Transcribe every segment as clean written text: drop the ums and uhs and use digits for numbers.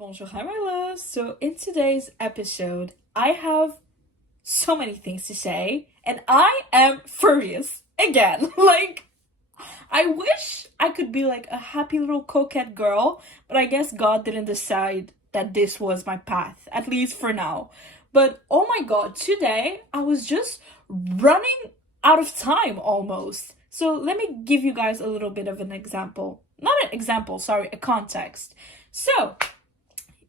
Bonjour, hi my loves. So in today's episode, I have so many things to say, and I am furious again. I wish I could be like a happy little coquette girl, but I guess God didn't decide that this was my path, at least for now. But oh my god, today I was just running out of time almost. So let me give you guys a little bit of an example. Not an example, sorry, a context. So,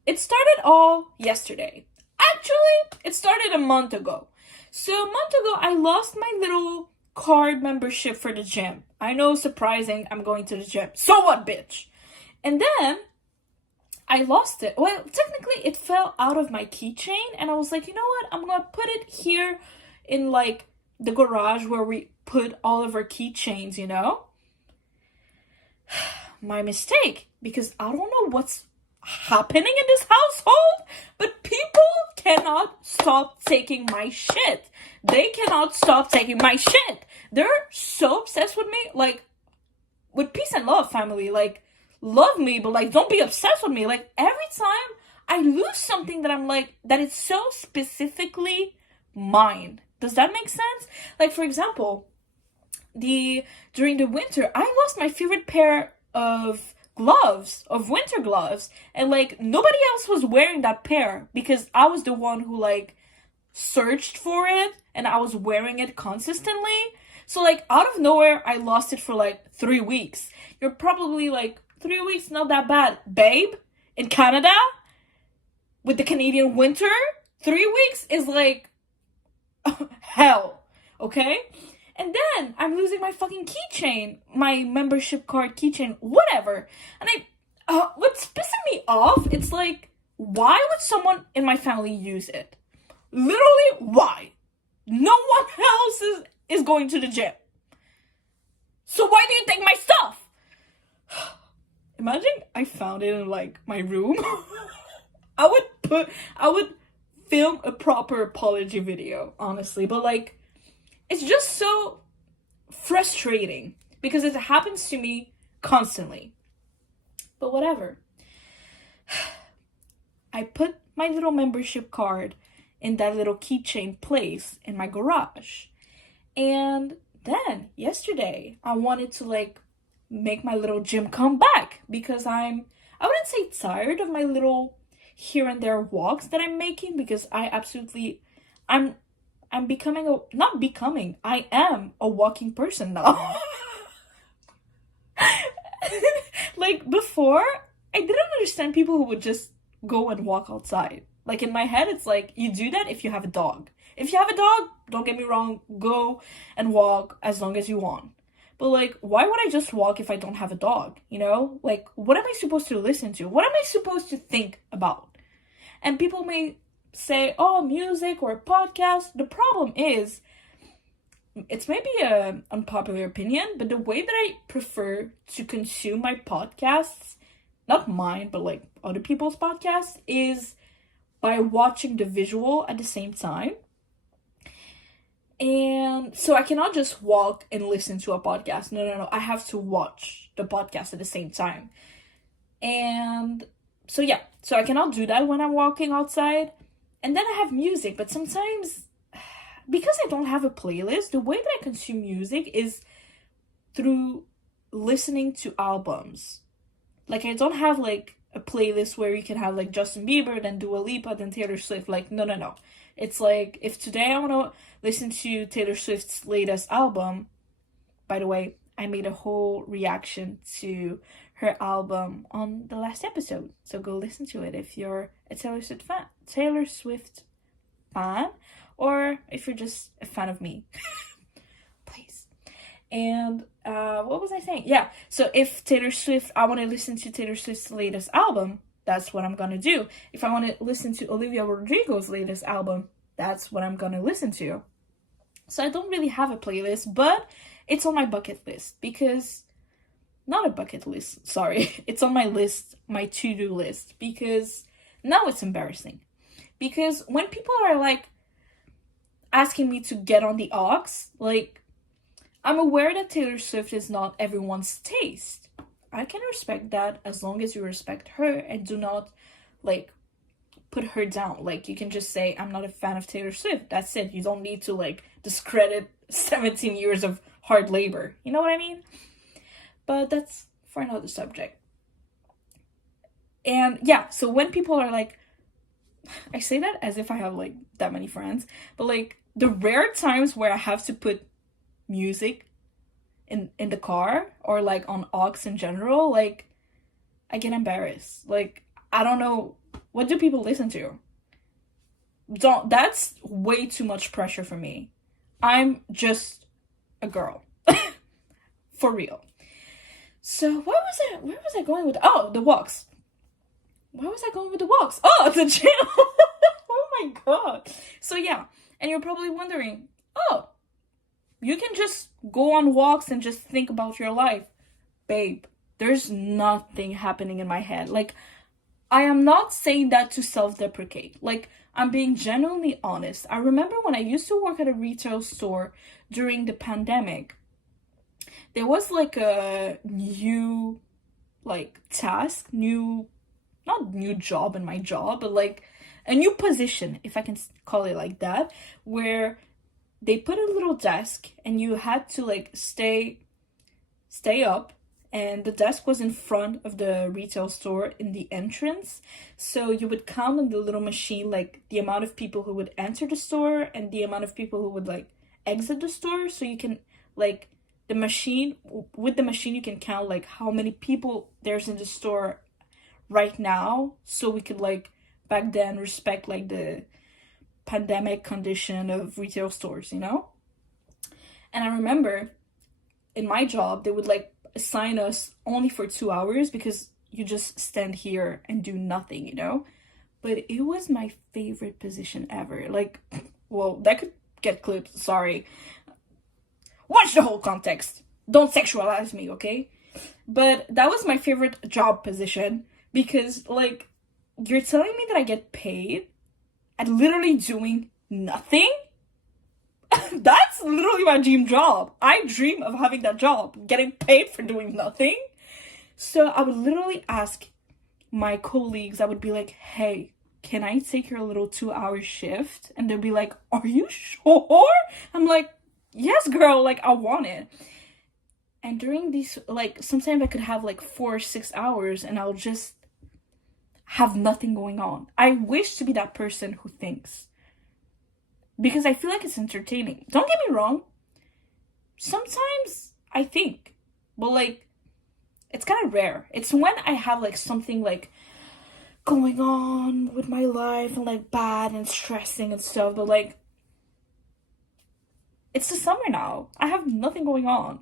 it started all yesterday. Actually, it started a month ago. So a month ago, I lost my little card membership for the gym. I know, surprising, I'm going to the gym. So what, bitch? And then I lost it. Well, technically, it fell out of my keychain, and I was like, you know what? I'm gonna put it here in like the garage where we put all of our keychains, you know? My mistake, because I don't know what's happening in this household, but people cannot stop taking my shit. They cannot stop taking my shit. They're so obsessed with me, like, with peace and love, family. Like, love me, but like, don't be obsessed with me. Like, every time I lose something that I'm like, that it's so specifically mine. Does that make sense? Like, for example, during the winter, I lost my favorite pair of winter gloves, and like nobody else was wearing that pair because I was the one who like searched for it and I was wearing it consistently. So like out of nowhere, I lost it for like 3 weeks. You're probably like, 3 weeks, not that bad, babe. In Canada, with the Canadian winter, 3 weeks is like hell, okay? And then I'm losing my fucking keychain, my membership card keychain, whatever. And what's pissing me off, it's like, why would someone in my family use it? Literally, why? No one else is going to the gym. So why do you take my stuff? Imagine I found it in like my room. I would film a proper apology video, honestly. But like, it's just so frustrating because it happens to me constantly. But whatever. I put my little membership card in that little keychain place in my garage. And then yesterday, I wanted to like make my little gym come back because I wouldn't say tired of my little here and there walks that I'm making, because I am a walking person now. Like before, I didn't understand people who would just go and walk outside. Like in my head, it's like, you do that if you have a dog. If you have a dog, don't get me wrong, go and walk as long as you want. But like, why would I just walk if I don't have a dog? You know? Like, what am I supposed to listen to? What am I supposed to think about? And people may say, oh, music or a podcast. The problem is, it's maybe an unpopular opinion, but the way that I prefer to consume my podcasts, not mine, but like other people's podcasts, is by watching the visual at the same time. And so I cannot just walk and listen to a podcast. No. I have to watch the podcast at the same time. And so yeah, so I cannot do that when I'm walking outside. And then I have music, but sometimes, because I don't have a playlist, the way that I consume music is through listening to albums. Like, I don't have like a playlist where you can have like Justin Bieber, then Dua Lipa, then Taylor Swift. Like, no. It's like, if today I want to listen to Taylor Swift's latest album, by the way, I made a whole reaction to her album on the last episode. So go listen to it if you're a Taylor Swift fan, or if you're just a fan of me. Please. And what was I saying? Yeah, so if I want to listen to Taylor Swift's latest album, that's what I'm gonna do. If I want to listen to Olivia Rodrigo's latest album, that's what I'm gonna listen to. So I don't really have a playlist, but it's on my bucket list, because not a bucket list, sorry. It's on my list, my to-do list, because now it's embarrassing. Because when people are like asking me to get on the aux, like, I'm aware that Taylor Swift is not everyone's taste. I can respect that as long as you respect her and do not like put her down. Like, you can just say, I'm not a fan of Taylor Swift. That's it. You don't need to like discredit 17 years of hard labor. You know what I mean? But that's for another subject. And yeah, so when people are like, I say that as if I have like that many friends, but like the rare times where I have to put music in the car or like on aux in general, like I get embarrassed. Like, I don't know, what do people listen to? That's way too much pressure for me. I'm just a girl. For real. So where was I going with? Oh, the walks. Where was I going with the walks? Oh, the gym. Oh my god. So yeah, and you're probably wondering, oh, you can just go on walks and just think about your life. Babe, there's nothing happening in my head. Like, I am not saying that to self-deprecate. Like, I'm being genuinely honest. I remember when I used to work at a retail store during the pandemic, there was like a new task, not new job in my job, but like a new position, if I can call it like that, where they put a little desk and you had to like stay up, and the desk was in front of the retail store in the entrance. So you would count on the little machine like the amount of people who would enter the store and the amount of people who would like exit the store. So you can like with the machine you can count like how many people there's in the store right now, so we could like back then respect like the pandemic condition of retail stores, you know? And I remember in my job they would like assign us only for 2 hours because you just stand here and do nothing, you know? But it was my favorite position ever. Like, well, that could get clipped, sorry. Watch the whole context. Don't sexualize me, okay? But that was my favorite job position because, like, you're telling me that I get paid at literally doing nothing? That's literally my dream job. I dream of having that job, getting paid for doing nothing. So I would literally ask my colleagues, I would be like, hey, can I take your little 2-hour shift? And they'd be like, are you sure? I'm like, yes, girl, like, I want it. And during these, like, sometimes I could have like 4 or 6 hours and I'll just have nothing going on. I wish to be that person who thinks, because I feel like it's entertaining. Don't get me wrong. Sometimes I think, but like, it's kind of rare. It's when I have like something like going on with my life and like bad and stressing and stuff. But like, it's the summer now. I have nothing going on.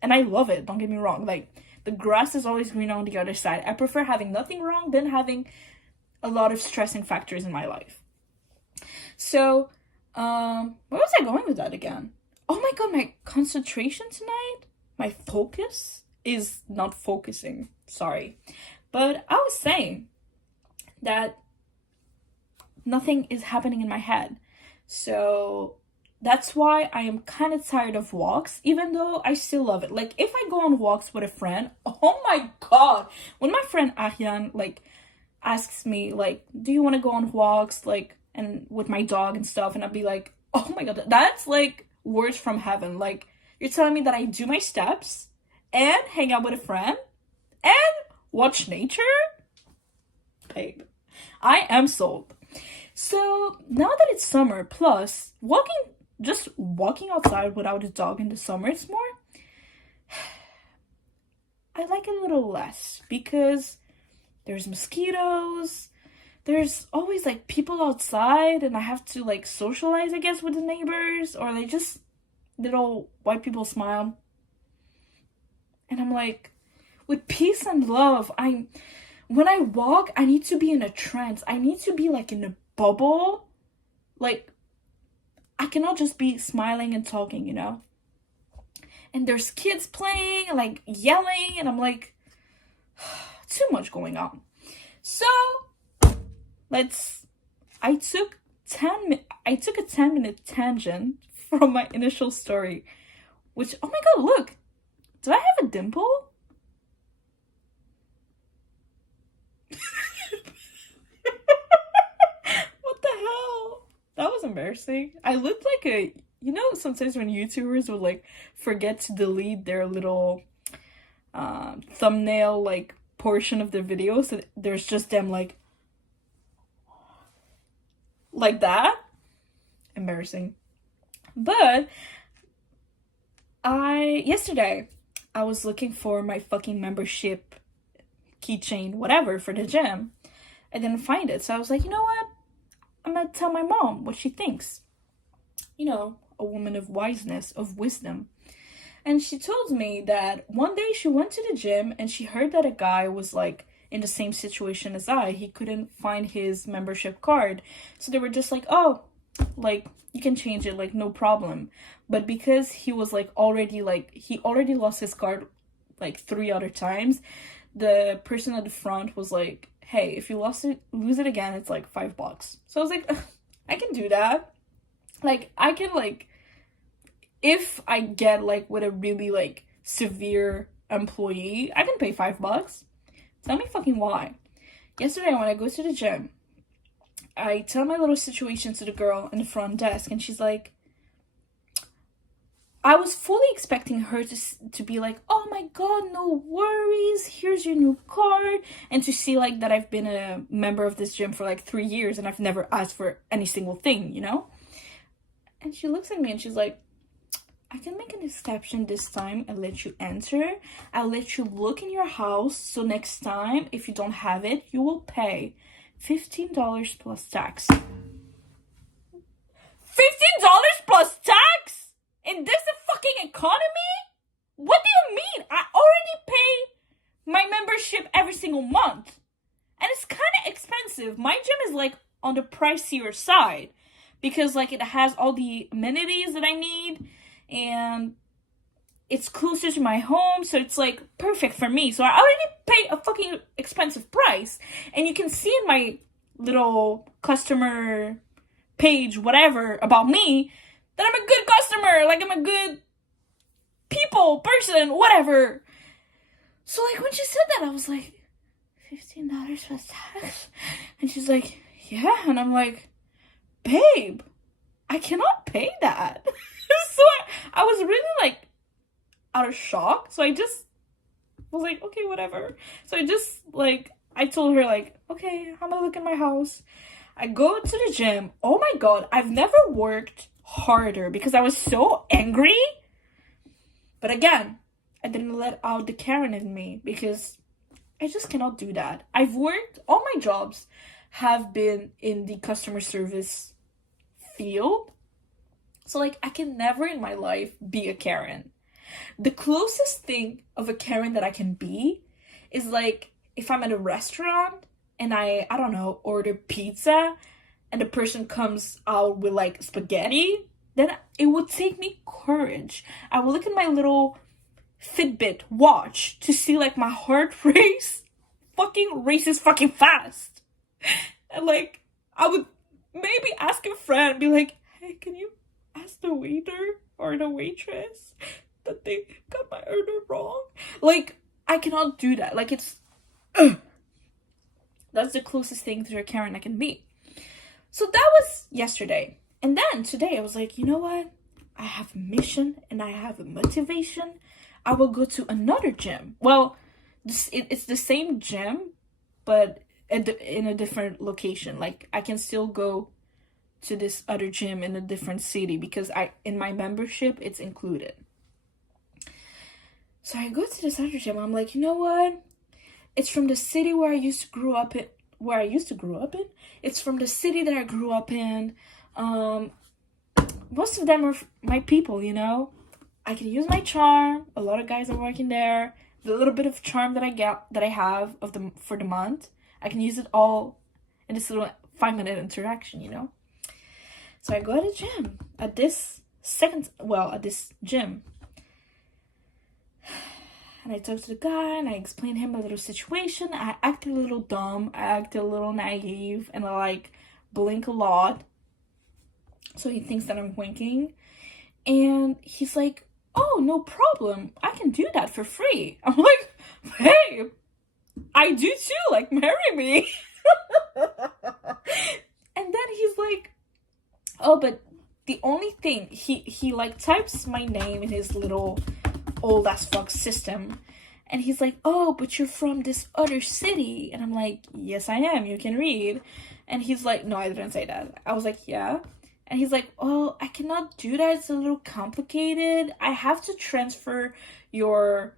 And I love it. Don't get me wrong. Like, the grass is always greener on the other side. I prefer having nothing wrong than having a lot of stressing factors in my life. So, where was I going with that again? Oh my god, my concentration tonight, my focus is not focusing. Sorry. But I was saying that nothing is happening in my head. So that's why I am kind of tired of walks, even though I still love it. Like, if I go on walks with a friend, oh my god. When my friend Ariane, like, asks me, like, do you want to go on walks, like, and with my dog and stuff, and I'd be like, oh my god, that's like words from heaven. Like, you're telling me that I do my steps and hang out with a friend and watch nature? Babe, I am sold. So now that it's summer, plus just walking outside without a dog in the summer, it's more, I like it a little less because there's mosquitoes. There's always like people outside and I have to like socialize, I guess, with the neighbors, or they just little white people smile. And I'm like, with peace and love, when I walk, I need to be in a trance. I need to be like in a bubble. Like, I cannot just be smiling and talking, you know? And there's kids playing and like yelling, and I'm like, too much going on. So I took a 10-minute tangent from my initial story, which, oh my god, look, do I have a dimple? embarrassing. I looked like a, sometimes when YouTubers would like forget to delete their little thumbnail like portion of their video, so there's just them like that. Embarrassing. But yesterday I was looking for my fucking membership keychain, whatever, for the gym. I didn't find it, so I was like, you know what? I'm gonna tell my mom what she thinks. A woman of wisdom. And she told me that one day she went to the gym and she heard that a guy was like in the same situation as I. He couldn't find his membership card. So they were just like, oh, like, you can change it, like, no problem. But because he was like he already lost his card like 3 other times, the person at the front was like, hey, if you lose it again, it's like $5. So I was like, I can do that. Like, I can like, if I get like with a really like severe employee, I can pay $5. Tell me fucking why. Yesterday when I go to the gym, I tell my little situation to the girl in the front desk, and she's like, I was fully expecting her to be like, oh my god, no worries, here's your new card, and to see like that I've been a member of this gym for like 3 years and I've never asked for any single thing, And she looks at me and she's like, I can make an exception this time and let you enter. I'll let you look in your house, so next time, if you don't have it, you will pay $15 plus tax. $15 plus tax? In this fucking economy? What do you mean? I already pay my membership every single month. And it's kind of expensive. My gym is like on the pricier side, because like it has all the amenities that I need, and it's closer to my home, so it's like perfect for me. So I already pay a fucking expensive price, and you can see in my little customer page, whatever, about me, that I'm a good customer, like I'm a good person, whatever. So like when she said that, I was like, $15 plus tax? And she's like, yeah. And I'm like, babe, I cannot pay that. So I was really like out of shock. So I just was like, okay, whatever. So I told her like, okay, I'm gonna look in my house. I go to the gym. Oh my god, I've never worked harder because I was so angry. But again, I didn't let out the Karen in me because I just cannot do that. All my jobs have been in the customer service field. So like I can never in my life be a Karen. The closest thing of a Karen that I can be is like if I'm at a restaurant and I don't know, order pizza and the person comes out with like spaghetti, then it would take me courage. I will look at my little Fitbit watch to see like my heart races fucking fast. And like I would maybe ask a friend, be like, hey, can you ask the waiter or the waitress that they got my order wrong? Like, I cannot do that. Like, it's that's the closest thing to a Karen I can be. So that was yesterday. And then today I was like, you know what? I have a mission and I have a motivation. I will go to another gym. Well, it's the same gym, but in a different location. Like, I can still go to this other gym in a different city because in my membership it's included. So I go to this other gym. I'm like, you know what? It's from the city where I used to grow up in. It's from the city that I grew up in. Most of them are my people, I can use my charm. A lot of guys are working there. The little bit of charm that I have for the month, I can use it all in this little 5-minute interaction, So I go to the gym at this gym. And I talk to the guy and I explain him a little situation. I act a little dumb. I act a little naive and I blink a lot. So he thinks that I'm winking. And he's like, oh, no problem. I can do that for free. I'm like, hey, I do too. Marry me. And then he's like, oh, but the only thing, he like types my name in his little old as fuck system, and he's like, oh, but you're from this other city. And I'm like, yes, I am, you can read. And he's like, no, I didn't say that. I was like, yeah. And he's like, oh, I cannot do that, it's a little complicated. I have to transfer your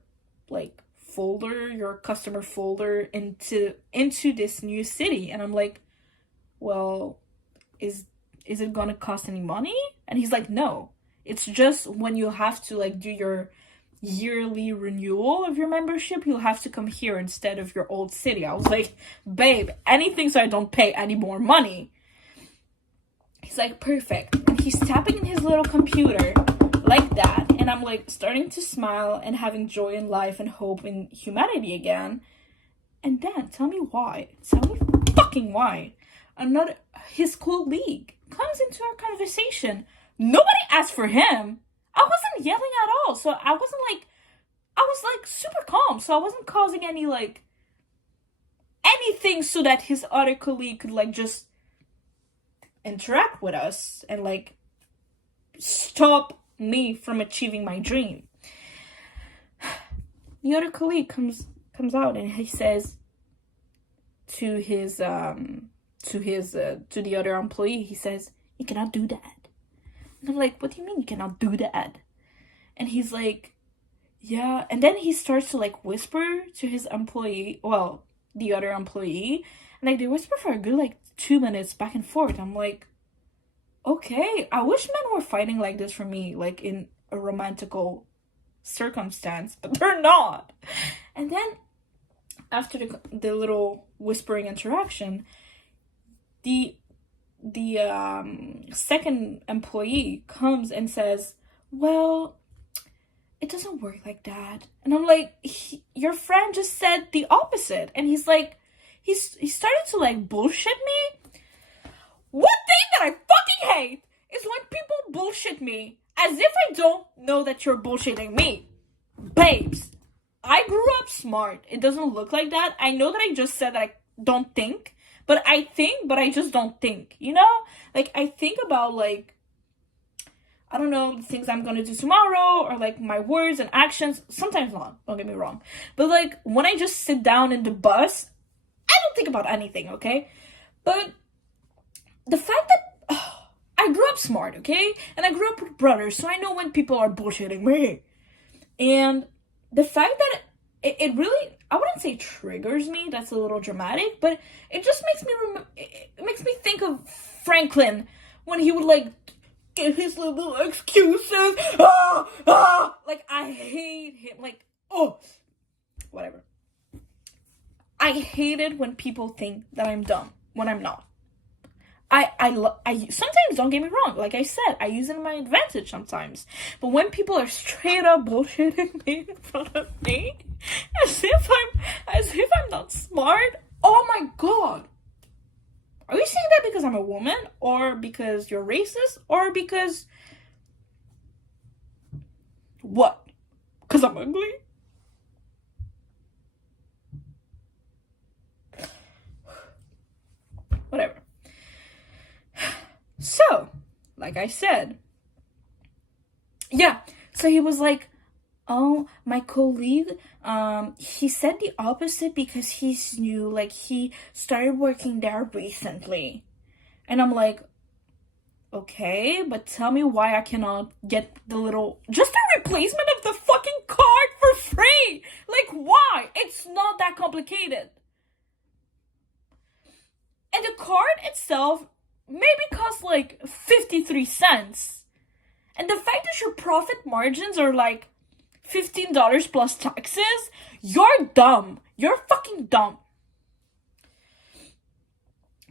like folder, your customer folder into this new city. And I'm like, well, is it gonna cost any money? And he's like, no, it's just when you have to like do your yearly renewal of your membership, you'll have to come here instead of your old city. I was like, babe, anything so I don't pay any more money. He's like, perfect. And he's tapping in his little computer like that, and I'm like starting to smile and having joy in life and hope in humanity again. And then tell me fucking why another his colleague comes into our conversation. Nobody asked for him. I wasn't yelling at all, so I was like super calm, so I wasn't causing any like anything so that his other colleague could like just interact with us and like stop me from achieving my dream. The other colleague comes out and he says to the other employee, he says, you cannot do that. And I'm like, what do you mean you cannot do that? And he's like, yeah. And then he starts to like whisper to his employee, well, the other employee, and like they whisper for a good like 2 minutes back and forth. I'm like, okay, I wish men were fighting like this for me, like in a romantical circumstance, but they're not. And then after the little whispering interaction, the second employee comes and says, well, it doesn't work like that. And I'm like, your friend just said the opposite. And he's like, he started to like bullshit me. One thing that I fucking hate is when people bullshit me as if I don't know that you're bullshitting me. Babes, I grew up smart. It doesn't look like that. I know that I just said that I don't think, but I think, but I just don't think, you know? Like, I think about, like, I don't know, the things I'm gonna do tomorrow, or, like, my words and actions. Sometimes not, don't get me wrong. But, like, when I just sit down in the bus, I don't think about anything, okay? But the fact that I grew up smart, okay? And I grew up with brothers, so I know when people are bullshitting me. And the fact that it really, I wouldn't say triggers me, that's a little dramatic, but it just makes me think of Franklin when he would like give his little excuses. Like, I hate him. Like, oh, whatever. I hate it when people think that I'm dumb when I'm not. I sometimes, don't get me wrong, like I said, I use it in my advantage sometimes. But when people are straight up bullshitting me in front of me, as if I'm not smart, oh my god. Are you saying that because I'm a woman, or because you're racist, or because what? Because I'm ugly? Whatever. So, like I said, yeah, so he was like, oh, my colleague, he said the opposite because he's new, like, he started working there recently. And I'm like, okay, but tell me why I cannot get just a replacement of the fucking card for free! Like, why? It's not that complicated. And the card itself maybe costs like 53 cents. And the fact that your profit margins are like $15 plus taxes, you're dumb. You're fucking dumb.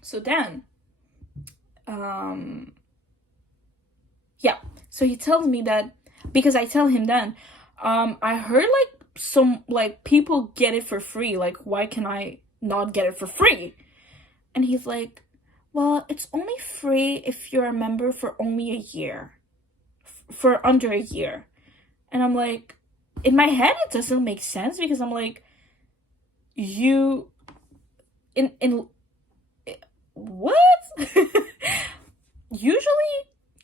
So then, yeah. So he tells me that, because I tell him then, I heard like some like people get it for free. Like, why can I not get it for free? And he's like, well, it's only free if you're a member for only a year. For under a year. And I'm like, in my head, it doesn't make sense, because I'm like, what? Usually,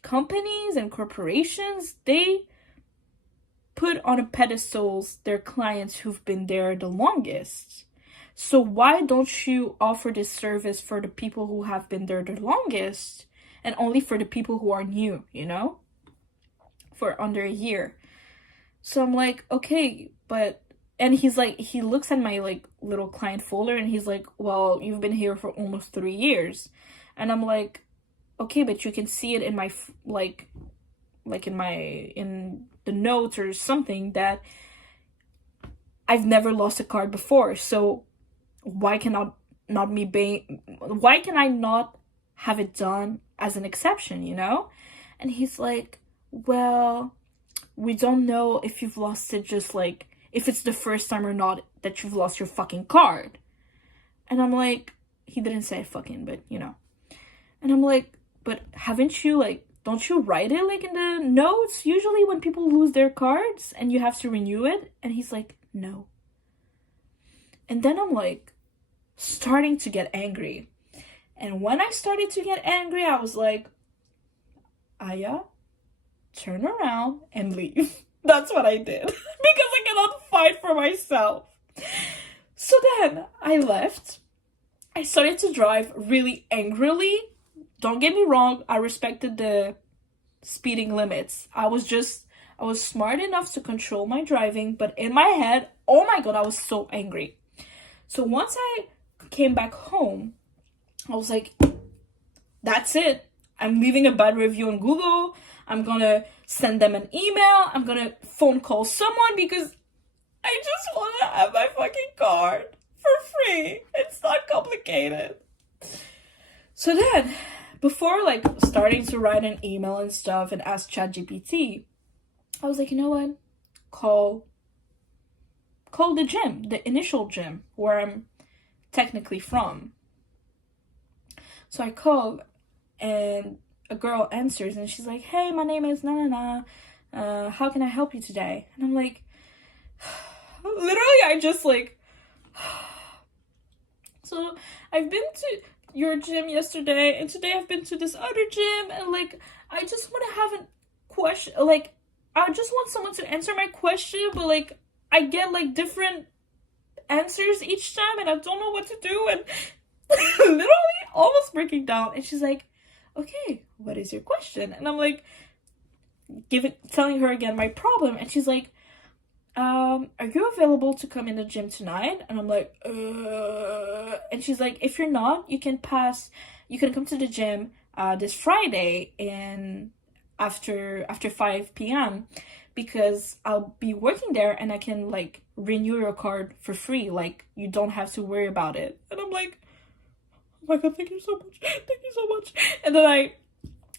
companies and corporations, they put on a pedestals their clients who've been there the longest. So why don't you offer this service for the people who have been there the longest and only for the people who are new, you know? For under a year. So I'm like, okay, but... And he's like, he looks at my, like, little client folder and he's like, well, you've been here for almost 3 years. And I'm like, okay, but you can see it in my, in the notes or something that I've never lost a card before. So why can I not have it done as an exception, you know? And he's like, well, we don't know if you've lost it just, like, if it's the first time or not that you've lost your fucking card. And I'm like, he didn't say fucking, but, you know. And I'm like, but haven't you, like, don't you write it, like, in the notes usually when people lose their cards and you have to renew it? And he's like, no. And then I'm, like, starting to get angry. And when I started to get angry, I was like, Aya, turn around and leave. That's what I did. Because I cannot fight for myself. So then I left. I started to drive really angrily. Don't get me wrong. I respected the speeding limits. I was smart enough to control my driving. But in my head, oh my God, I was so angry. So once I came back home, I was like, that's it. I'm leaving a bad review on Google. I'm gonna send them an email. I'm gonna phone call someone because I just want to have my fucking card for free. It's not complicated. So then, before, like, starting to write an email and stuff and ask ChatGPT, I was like, you know what? Call the gym, the initial gym where I'm technically from. So I called and a girl answers and she's like, hey, my name is how can I help you today? And I'm like, literally, I just, like, so I've been to your gym yesterday and today I've been to this other gym and, like, I just want to have a question, like, I just want someone to answer my question, but, like, I get, like, different answers each time and I don't know what to do, and literally almost breaking down. And she's like, okay, what is your question? And I'm like, telling her again my problem, and she's like, are you available to come in the gym tonight? And I'm like, and she's like, if you're not, you can come to the gym this Friday and after 5 p.m. because I'll be working there and I can, like, renew your card for free. Like, you don't have to worry about it. And I'm like, oh my God, thank you so much. Thank you so much. And then I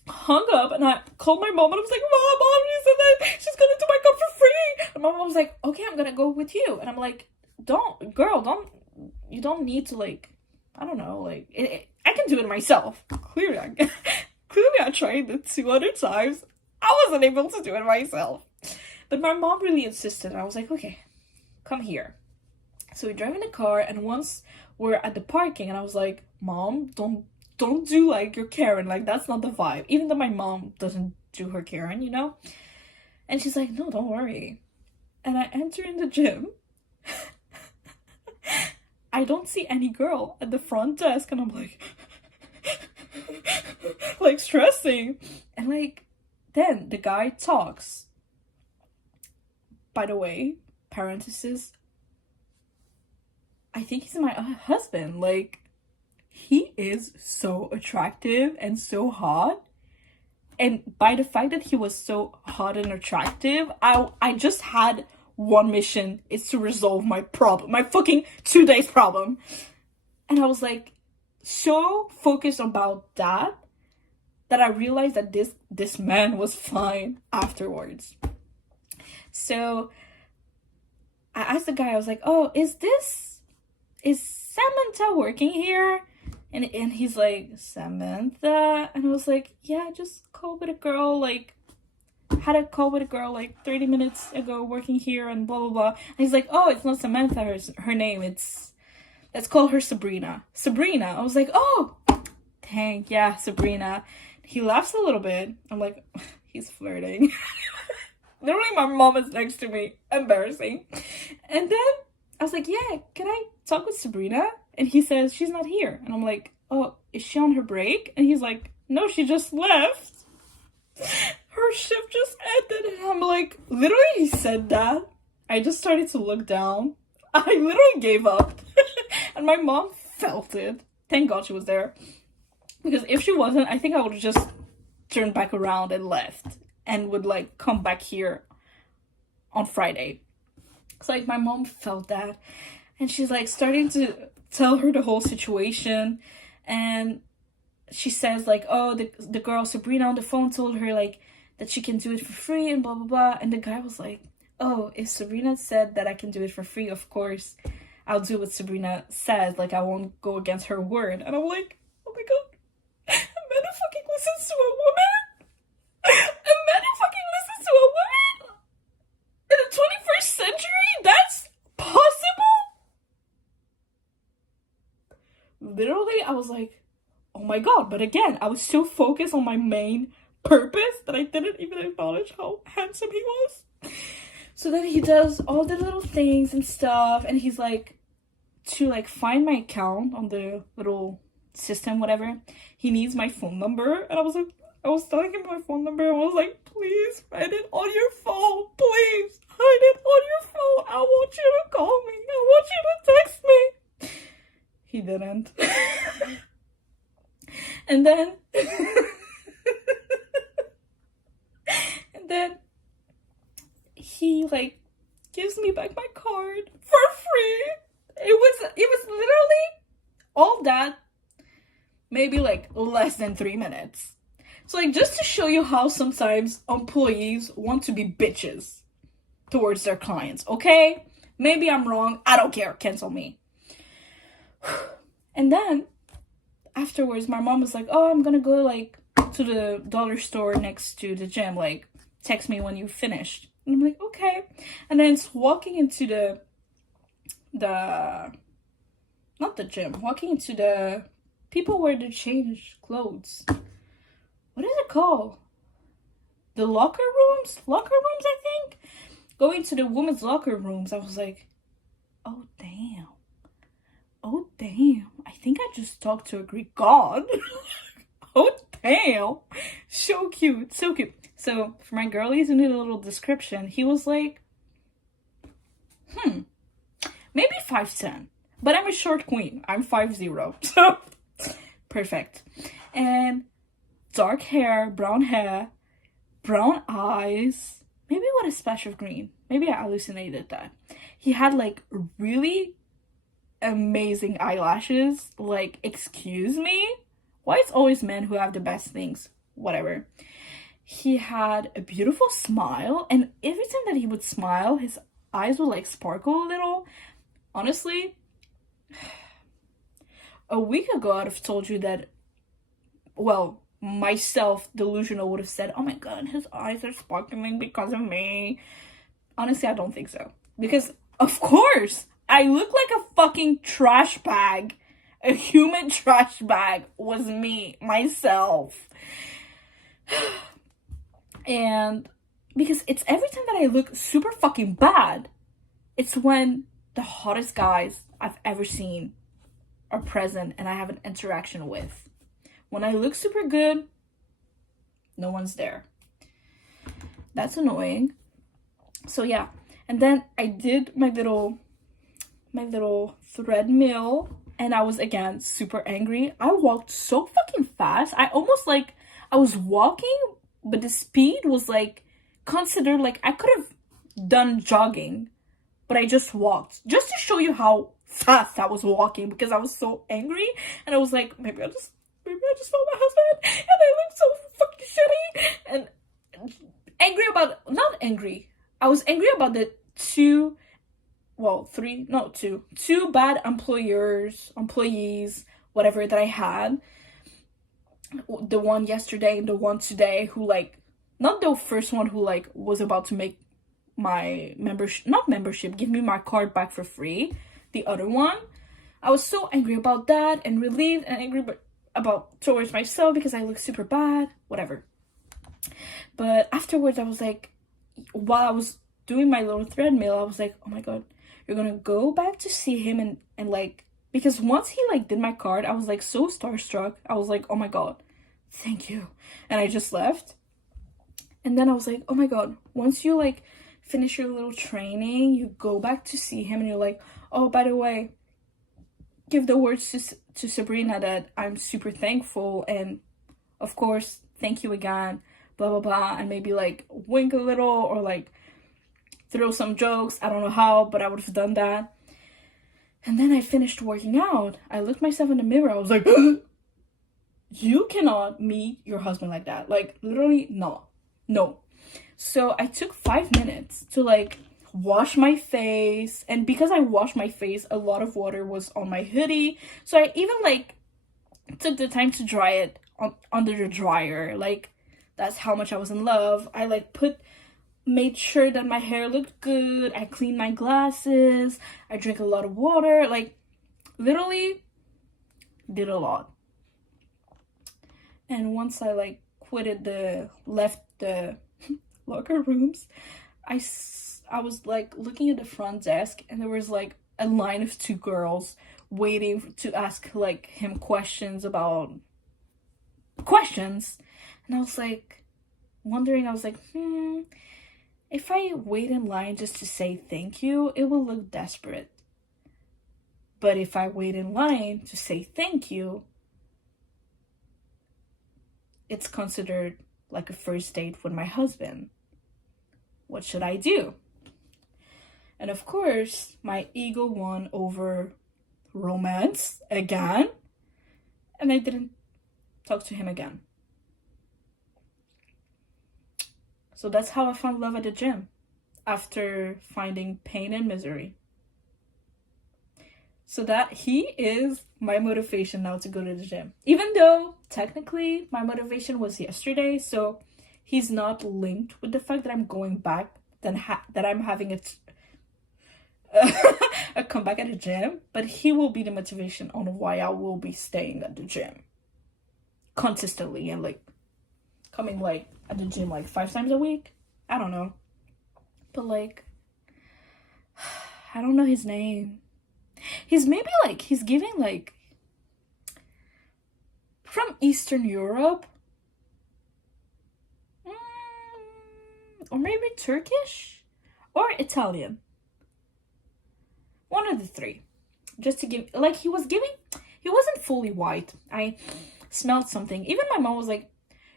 hung up and I called my mom and I was like, Mom, she said that she's gonna do my card for free. And my mom was like, okay, I'm gonna go with you. And I'm like, you don't need to, like, I don't know, like, I can do it myself. Clearly I tried it 2 other times. I wasn't able to do it myself. But my mom really insisted. I was like, okay, come here. So we drive in the car, and once we're at the parking, and I was like, Mom, don't do, like, your Karen. Like, that's not the vibe. Even though my mom doesn't do her Karen, you know? And she's like, no, don't worry. And I enter in the gym. I don't see any girl at the front desk, and I'm like, like, stressing. And, like, then the guy talks. By the way, parenthesis, I think he's my husband. Like, he is so attractive and so hot. And by the fact that he was so hot and attractive, I just had one mission, is to resolve my problem, my fucking 2 days problem. And I was like, so focused about that I realized that this man was fine afterwards. So I asked the guy, I was like, oh, is Samantha working here? And he's like, Samantha? And I was like, yeah, I just called with a girl, like, had a call with a girl like 30 minutes ago working here and blah, blah, blah. And he's like, oh, it's not Samantha, her name, let's call her Sabrina. Sabrina. I was like, oh, dang, yeah, Sabrina. he laughs a little bit. I'm like, he's flirting. Literally, my mom is next to me. Embarrassing. And then I was like, yeah, can I talk with Sabrina? And he says, she's not here. And I'm like, oh, is she on her break? And he's like, no, she just left. Her shift just ended. And I'm like, literally, he said that. I just started to look down. I literally gave up. And my mom felt it. Thank God she was there. Because if she wasn't, I think I would have just turned back around and left. And would, like, come back here on Friday. It's like, my mom felt that. And she's, like, starting to tell her the whole situation. And she says, like, oh, the girl Sabrina on the phone told her, like, that she can do it for free and blah, blah, blah. And the guy was like, oh, if Sabrina said that I can do it for free, of course, I'll do what Sabrina says. Like, I won't go against her word. And I'm like, oh my God. A man who fucking listens to a woman? A man who fucking listens to a woman? In the 21st century? That's possible? Literally, I was like, oh my God. But again, I was so focused on my main purpose that I didn't even acknowledge how handsome he was. So then he does all the little things and stuff, and he's like, to like find my account on the little system, whatever, he needs my phone number. And I was like, I was telling him my phone number, and I was like, please write it on your phone, please write it on your phone. I want you to call me, I want you to text me. He didn't. And then and then he like gives me back my card for free. It was literally all that, maybe like less than 3 minutes. So like, just to show you how sometimes employees want to be bitches towards their clients, okay? Maybe I'm wrong, I don't care, cancel me. And then afterwards, my mom was like, oh, I'm gonna go like to the dollar store next to the gym, like text me when you finished. And I'm like, okay. And then it's walking into the not the gym, walking into the people where they change clothes. What is it called? The locker rooms, I think. Going to the women's locker rooms, I was like, oh damn, I think I just talked to a Greek god. Oh damn, so cute. So for my girlies, in a little description, he was like, maybe 5'10", but I'm a short queen. I'm 5'0", so perfect. And dark hair, brown eyes, maybe with a splash of green. Maybe I hallucinated that. He had like really amazing eyelashes. Like, excuse me? Why it's always men who have the best things? Whatever. He had a beautiful smile, and every time that he would smile, his eyes would like sparkle a little. Honestly, a week ago I'd have told you that, well, myself, delusional, would have said, oh my God, his eyes are sparkling because of me. Honestly, I don't think so. Because, of course, I look like a fucking trash bag. A human trash bag was me, myself. And because it's every time that I look super fucking bad, it's when the hottest guys I've ever seen are present and I have an interaction with. When I look super good, no one's there. That's annoying. So yeah, and then I did my little treadmill, and I was again super angry. I walked so fucking fast. I was walking, but the speed was like considered like I could have done jogging, but I just walked just to show you how fast I was walking because I was so angry. And I was like, maybe I just found my husband and I look so fucking shitty. And I was angry about the two bad employees, whatever, that I had. The one yesterday and the one today who like, not the first one who like was about to make my give me my card back for free. The other one, I was so angry about that and relieved and angry about towards myself because I look super bad, whatever. But afterwards, I was like, while I was doing my little treadmill, I was like, oh my god, you're gonna go back to see him and like, because once he like did my card, I was like so starstruck. I was like, oh my god, thank you. And I just left. And then I was like, oh my god, once you like finish your little training, you go back to see him and you're like, oh, by the way, give the words to Sabrina that I'm super thankful, and of course, thank you again, blah blah blah, and maybe like wink a little or like throw some jokes. I don't know how, but I would have done that. And then I finished working out. I looked myself in the mirror. I was like, you cannot meet your husband like that. Like, literally, no. So I took 5 minutes to like wash my face. And because I washed my face, a lot of water was on my hoodie. So I even like took the time to dry it under the dryer. Like, that's how much I was in love. I like made sure that my hair looked good. I cleaned my glasses. I drank a lot of water. Like, literally did a lot. And once I like left the locker rooms, I was like looking at the front desk, and there was like a line of 2 girls waiting to ask like him questions. And I was like wondering, I was like, if I wait in line just to say thank you, it will look desperate. But if I wait in line to say thank you, it's considered like a first date with my husband. What should I do? And of course, my ego won over romance again, and I didn't talk to him again. So that's how I found love at the gym, after finding pain and misery. So that he is my motivation now to go to the gym. Even though technically my motivation was yesterday, so he's not linked with the fact that I'm going back, that I'm having a comeback at the gym, but he will be the motivation on why I will be staying at the gym consistently and like coming like at the gym like 5 times a week. I don't know, but like I don't know his name. He's maybe like, he's giving like from Eastern Europe, or maybe Turkish or Italian, one of the 3. Just to give, like, he wasn't fully white. I smelled something. Even my mom was like,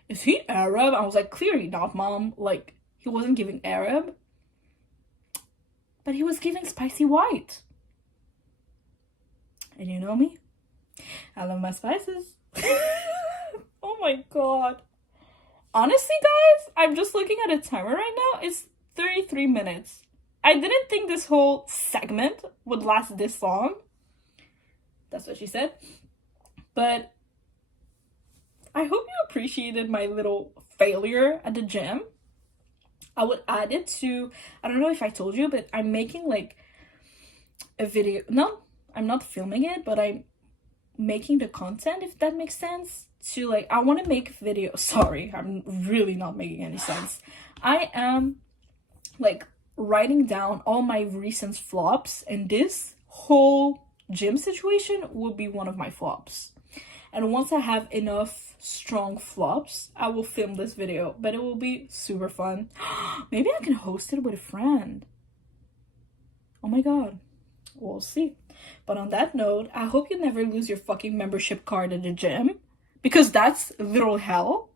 is he Arab? I was like, clearly not, mom. Like, he wasn't giving Arab, but he was giving spicy white. And you know me, I love my spices. Oh my god. Honestly, guys, I'm just looking at a timer right now. It's 33 minutes. I didn't think this whole segment would last this long. That's what she said. But I hope you appreciated my little failure at the gym. I would add it to, I don't know if I told you, but I'm making like a video. No, I'm not filming it, but I'm making the content, if that makes sense. To like, I want to make videos. Sorry, I'm really not making any sense. I am like writing down all my recent flops, and this whole gym situation will be one of my flops. And once I have enough strong flops, I will film this video, but it will be super fun. Maybe I can host it with a friend. Oh my god, we'll see. But on that note, I hope you never lose your fucking membership card at the gym, because that's literal hell.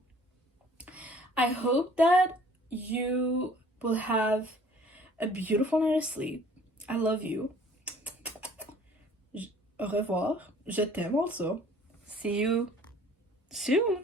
I hope that you will have a beautiful night of sleep. I love you. Au revoir. Je t'aime also. See you soon.